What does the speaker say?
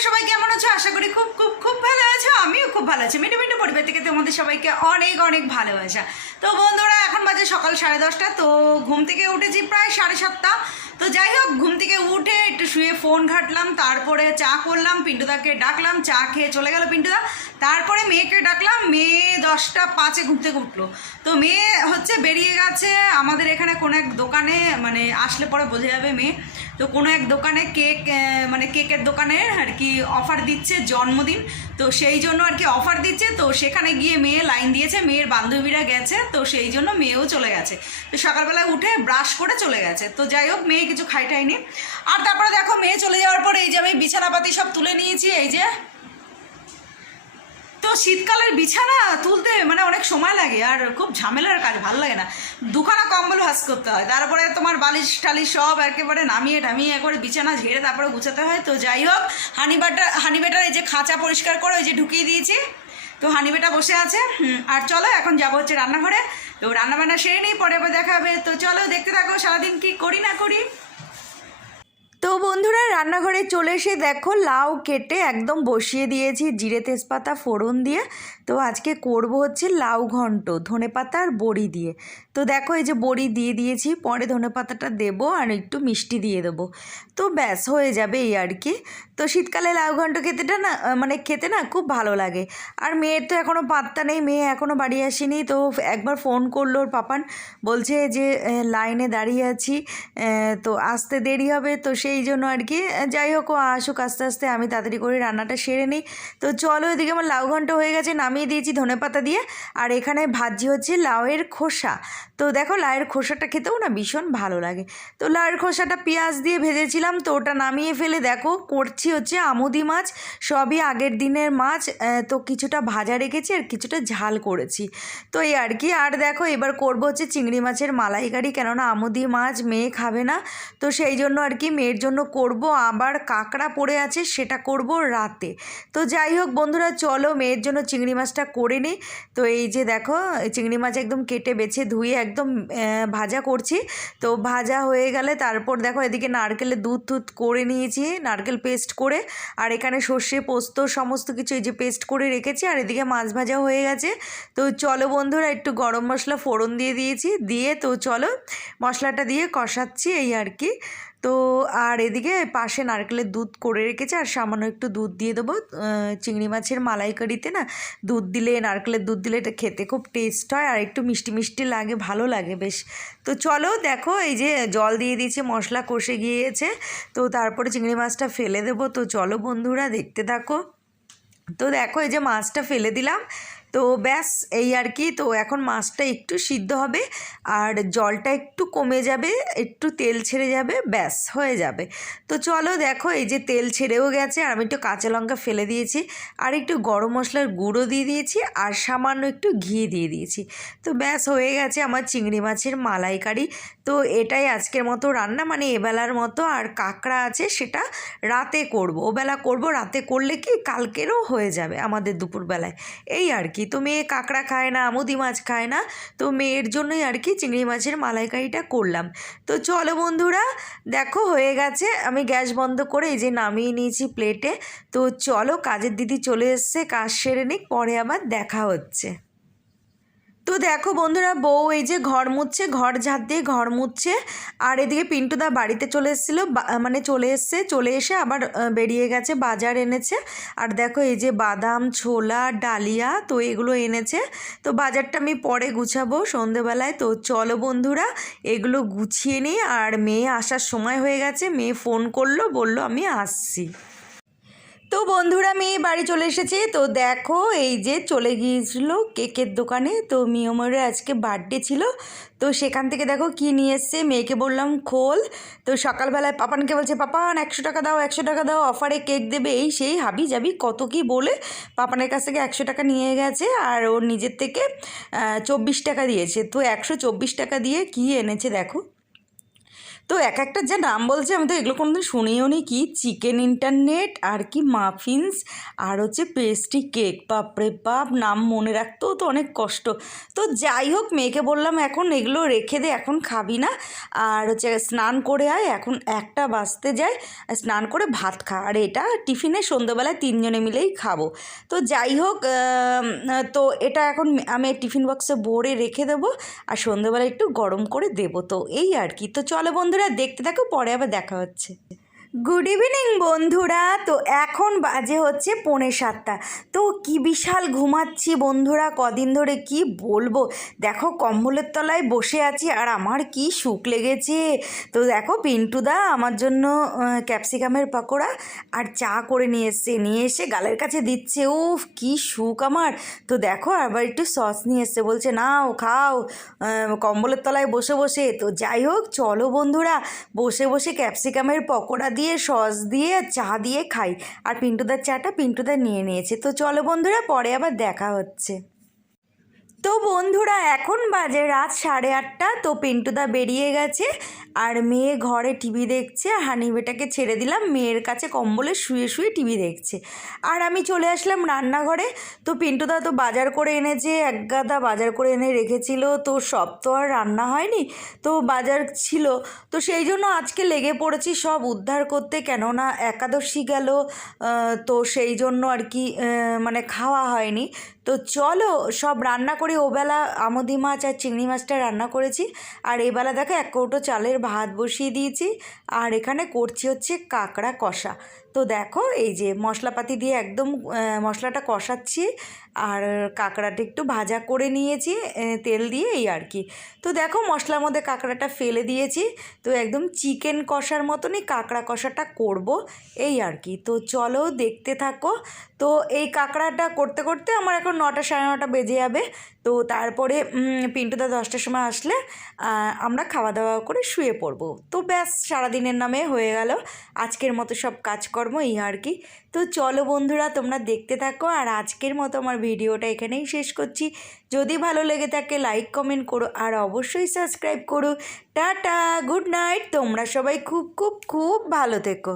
আশা করি খুব খুব খুব ভালো আছো। আমিও খুব ভালো আছি। মিটু মিটু পরিবার থেকে তোমাদের সবাইকে অনেক অনেক ভালোবাসা। তো বন্ধুরা, এখন বাজে সকাল সাড়ে দশটা। তো ঘুম থেকে উঠেছি প্রায় সাড়ে সাতটা। তো যাই হোক, ঘুম থেকে উঠে একটু শুয়ে ফোন ঘাটলাম, তারপরে চা করলাম, পিন্টুদাকে ডাকলাম, চা খেয়ে চলে গেল পিন্টুদা। তারপরে মেয়েকে ডাকলাম, মেয়ে দশটা পাঁচে ঘুম থেকে উঠল। তো মেয়ে হচ্ছে বেরিয়ে গেছে। আমাদের এখানে কোনো এক দোকানে মানে আসলে পরে বোঝা যাবে মেয়ে। তো কোনো এক দোকানে কেক মানে কেকের দোকানে আর কি অফার দিচ্ছে জন্মদিন। তো সেই জন্য আর কি অফার দিচ্ছে। তো সেখানে গিয়ে মেয়ে লাইন দিয়েছে, মেয়ের বান্ধবীরা গেছে, তো সেই জন্য মেয়েও চলে গেছে। তো সকালবেলায় উঠে ব্রাশ করে চলে গেছে। তো যাই হোক, মেয়ে কিছু খাই টাইনি আর তারপরে দেখো, মেয়ে চলে যাওয়ার পরে এই যে আমি বিছানাপাতি সব তুলে নিয়েছি, এই যে শীতকালের বিছানা তুলতে মানে অনেক সময় লাগে আর খুব ঝামেলার কাজ, ভালো লাগে না। দুখানা কম্বল ভাস করতে হয়, তারপরে তোমার বালিশ টালিশ সব একেবারে নামিয়ে টামিয়ে একবারে বিছানা ঝেড়ে তারপরে গুছাতে হয়। তো যাই হোক, হানি বাটার, হানি বেটার এই যে খাঁচা পরিষ্কার করে ওই যে ঢুকিয়ে দিয়েছি। তো হানি বেটা বসে আছে আর চলো এখন যাব হচ্ছে রান্নাঘরে। তো রান্নাবান্না সেরে নিই, পরে দেখা হবে। তো চলো দেখতে থাকো, সারাদিন কি করি না করি। তো বন্ধুরা, রান্নাঘরে চলে এসে দেখো লাউ কেটে একদম বসিয়ে দিয়েছি, জিরে তেজপাতা ফোড়ন দিয়ে। তো আজকে করব হচ্ছে লাউ ঘন্ট ধনে পাতা আর বড়ি দিয়ে। তো দেখো এই যে বড়ি দিয়ে দিয়েছি, পরে ধনে পাতাটা দেবো আর একটু মিষ্টি দিয়ে দেবো। তো ব্যাস, হয়ে যাবে এই আর কি। তো শীতকালে লাউ ঘন্ট খেতেটা না মানে খেতে না খুব ভালো লাগে। আর মেয়ের তো এখনও পাত্তা নেই, মেয়ে এখনও বাড়ি আসেনি, তো একবার ফোন করল ওর পাপান, বলছে যে লাইনে দাঁড়িয়ে আছি তো আসতে দেরি হবে। তো সেই জন্য আর কি যাই হোক, ও আসুক আস্তে আস্তে, আমি তাড়াতাড়ি করে রান্নাটা সেরে নিই। তো চলো এদিকে আমার লাউ ঘন্ট হয়ে গেছে, নামিয়ে দিয়েছি ধনেপাতা দিয়ে। আর এখানে ভাজি হচ্ছে লাউয়ের খোসা। তো দেখো লাউয়ের খোসাটা খেতেও না ভীষণ ভালো লাগে। তো লাউয়ের খোসাটা পেঁয়াজ দিয়ে ভেজেছিলাম, তো ওটা নামিয়ে ফেলে দেখো, করছি হচ্ছে আমুদি মাছ, সবই আগের দিনের মাছ তো কিছুটা ভাজা রেখেছি আর কিছুটা ঝাল করেছি। তো এই আর কি, আর দেখো এবার করব হচ্ছে চিংড়ি মাছের মালাইকারি, কেননা আমুদি মাছ মেয়ে খাবে না। তো সেই জন্য আর কি মেয়ের জন্য করব, আবার কাঁকড়া পড়ে আছে সেটা করব রাতে। তো যাই হোক বন্ধুরা, চলো মেয়ের জন্য চিংড়ি মাছটা করে নিই। তো এই যে দেখো, চিংড়ি মাছ একদম কেটে বেছে ধুয়ে একদম ভাজা করছি। তো ভাজা হয়ে গেলে তারপর দেখো এদিকে নারকেলের দুধ টুধ করে নিয়েছি, নারকেল পেস্ট করে, আর এখানে সর্ষে, পোস্ত সমস্ত কিছু এই যে পেস্ট করে রেখেছি, আর এদিকে মাছ ভাজা হয়ে গেছে। তো চলো বন্ধুরা, একটু গরম মশলা ফোড়ন দিয়ে দিয়েছি। দিয়ে তো চলো মশলাটা দিয়ে কষাচ্ছি এই আর কি। তো আর এদিকে পাশে নারকেলের দুধ করে রেখেছে, আর সামান্য একটু দুধ দিয়ে দেবো। চিংড়ি মাছের মালাইকারিতে না দুধ দিলে, নারকেলের দুধ দিলে এটা খেতে খুব টেস্ট হয়, আর একটু মিষ্টি মিষ্টি লাগে, ভালো লাগে বেশ। তো চলো দেখো, এই যে জল দিয়ে দিয়েছে, মশলা কষে গিয়েছে। তো তারপরে চিংড়ি মাছটা ফেলে দেবো। তো চলো বন্ধুরা, দেখতে থাকো। তো দেখো, এই যে মাছটা ফেলে দিলাম। তো ব্যাস, এই আর কি। তো এখন মাছটা একটু সিদ্ধ হবে আর জলটা একটু কমে যাবে, একটু তেল ছেড়ে যাবে, ব্যাস, হয়ে যাবে। তো চলো দেখো, এই যে তেল ছেড়েও গেছে, আর আমি একটু কাঁচা লঙ্কা ফেলে দিয়েছি, আর একটু গরম মশলার গুঁড়ো দিয়ে দিয়েছি, আর সামান্য একটু ঘি দিয়ে দিয়েছি। তো ব্যাস, হয়ে গেছে আমার চিংড়ি মাছের মালাইকারি। তো এটাই আজকের মতো রান্না মানে এবেলার মতো আর কাঁকড়া আছে সেটা রাতে করব। ওবেলা করব, রাতে করলে কি কালকেরও হয়ে যাবে আমাদের দুপুরবেলায়। এই আর কি। তো মেয়ে কাঁকড়া খায় না আমুদি মাছ খায় না। তো মেয়ের জন্যই আর কি চিংড়ি মাছের মালাইকারিটা করলাম। তো চলো বন্ধুরা, দেখো হয়ে গেছে। আমি গ্যাস বন্ধ করে এই যে নামিয়ে নিয়েছি প্লেটে তো চলো, কাজের দিদি চলে এসছে, কাজ সেরে নিক, পরে আবার দেখা হচ্ছে। তো দেখো বন্ধুরা, বউ এই যে ঘর মুছছে ঘর ঝাঁট দিয়ে ঘর মুছছে আর এদিকে পিন্টুদা বাড়িতে চলে এসেছিল মানে চলে এসছে, চলে এসে আবার বেরিয়ে গেছে, বাজার এনেছে। আর দেখো এই যে বাদাম, ছোলা, ডালিয়া, তো এগুলো এনেছে। তো বাজারটা আমি পরে গুছাবো সন্ধেবেলায়। তো চলো বন্ধুরা, এগুলো গুছিয়ে নিই। আর মেয়ে আসার সময় হয়ে গেছে, মেয়ে ফোন করল, বলল আমি আসছি। তো বন্ধুরা মেয়ে বাড়ি চলে এসেছে। তো দেখো, এই যে চলে গিয়েছিল কেকের দোকানে। তো মিয়মরের আজকে বার্থডে ছিল। তো সেখান থেকে দেখো কি নিয়ে এসছে, মেয়েকে বললাম খোল। তো সকালবেলায় পাপানকে বলছে, পাপান, একশো টাকা দাও, একশো টাকা দাও, অফারে কেক দেবে। এই সেই হাবি যাবি কত কি বলে পাপানের কাছ থেকে একশো টাকা নিয়ে গেছে আর ওর নিজের থেকে চব্বিশ টাকা দিয়েছে। তো একশো চব্বিশ টাকা দিয়ে কি এনেছে দেখো। তো এক একটা যে নাম বলছে, আমি তো এগুলো কোনোদিন শুনিও নি। কি চিকেন ইন্টারনেট আর কি মাফিনস আর হচ্ছে পেস্ট্রি কেক। বাপরে বাপ, নাম মনে রাখতেও তো অনেক কষ্ট। তো যাই হোক, মেয়েকে বললাম, এখন এগুলো রেখে দে, এখন খাবি না। আর হচ্ছে স্নান করে আয়, এখন একটা বাজতে যায়, স্নান করে ভাত খা। আর এটা টিফিনে সন্ধ্যেবেলায় তিনজনে মিলেই খাব। তো যাই হোক তো এটা এখন আমি টিফিন বক্সে ভরে রেখে দেবো, আর সন্ধ্যেবেলা একটু গরম করে দেবো। তো এই আর কি। তো চলো বন্ধুরা দেখতে থাকো পরে আবার দেখা হচ্ছে গুড ইভিনিং বন্ধুরা। তো এখন বাজে হচ্ছে পৌনে সাতটা। তো কি বিশাল ঘুমাচ্ছি বন্ধুরা, কদিন ধরে কি বলব? দেখো, কম্বলের তলায় বসে আছি আর আমার কি সুখ লেগেছে। তো দেখো, পিন্টুদা আমার জন্য ক্যাপসিকামের পকোড়া আর চা করে নিয়ে এসছে। নিয়ে এসে গালের কাছে দিচ্ছে। উফ, কি সুখ আমার। তো দেখো, আবার একটু সস নিয়ে এসছে। বলছে, নাও, খাও। কম্বলের তলায় বসে বসে। তো যাই হোক, চলো বন্ধুরা, বসে বসে ক্যাপসিকামের পকোড়া দিয়ে, সস দিয়ে, চা দিয়ে খাই। আর পিন্টুদার চাটা পিন্টুদা নিয়ে নিয়েছে। তো চলো বন্ধুরা, পরে আবার দেখা হচ্ছে। তো বন্ধুরা, এখন বাজে রাত সাড়ে আটটা। তো পিন্টুদা বেরিয়ে গেছে আর মেয়ে ঘরে টিভি দেখছে। হানি বেটাকে ছেড়ে দিলাম। মেয়ের কাছে কম্বলে শুয়ে শুয়ে টিভি দেখছে। আর আমি চলে আসলাম রান্নাঘরে। তো পিন্টুদা তো বাজার করে এনেছে, এক গাদা বাজার করে এনে রেখেছিল। তো সব তো আর রান্না হয়নি, তো বাজার ছিল। তো সেই জন্য আজকে লেগে পড়েছি সব উদ্ধার করতে। কেননা একাদশী গেল তো সেই জন্য আর কি মানে খাওয়া হয়নি। তো চলো সব রান্না করি ওবেলা আমদি মাছ আর চিংড়ি মাছটা রান্না করেছি। আর এবেলা দেখো এক কৌটো চালের ভাত বসিয়ে দিয়েছি। আর এখানে করছি হচ্ছে কাঁকড়া কষা। তো দেখো, এই যে মশলাপাতি দিয়ে একদম মশলাটা কষাচ্ছি আর কাঁকড়াটা একটু ভাজা করে নিয়েছি তেল দিয়ে এই আর কি। তো দেখো, মশলার মধ্যে কাঁকড়াটা ফেলে দিয়েছি, তো একদম চিকেন কষার মতনই কাঁকড়া কষাটা করব, এই আর কি। তো চলো দেখতে থাকো। তো এই কাঁকড়াটা করতে করতে আমার এখন নটা সাড়ে নটা বেজে যাবে, তো তারপরে পিন্টুদা দশটার সময় আসলে আমরা খাওয়া দাওয়া করে শুয়ে পড়ব। তো ব্যাস, সারাদিনের নামে হয়ে গেল। আজকের মতো সব কাজকর্ম, এই আর কি। তো চলো বন্ধুরা, তোমরা দেখতে থাকো। আর আজকের মতো আমার ভিডিওটা এখানেই শেষ করছি। যদি ভালো লেগে থাকে লাইক কমেন্ট করো। আর অবশ্যই সাবস্ক্রাইব করো। টাটা গুড নাইট তোমরা সবাই খুব খুব খুব ভালো থেকো।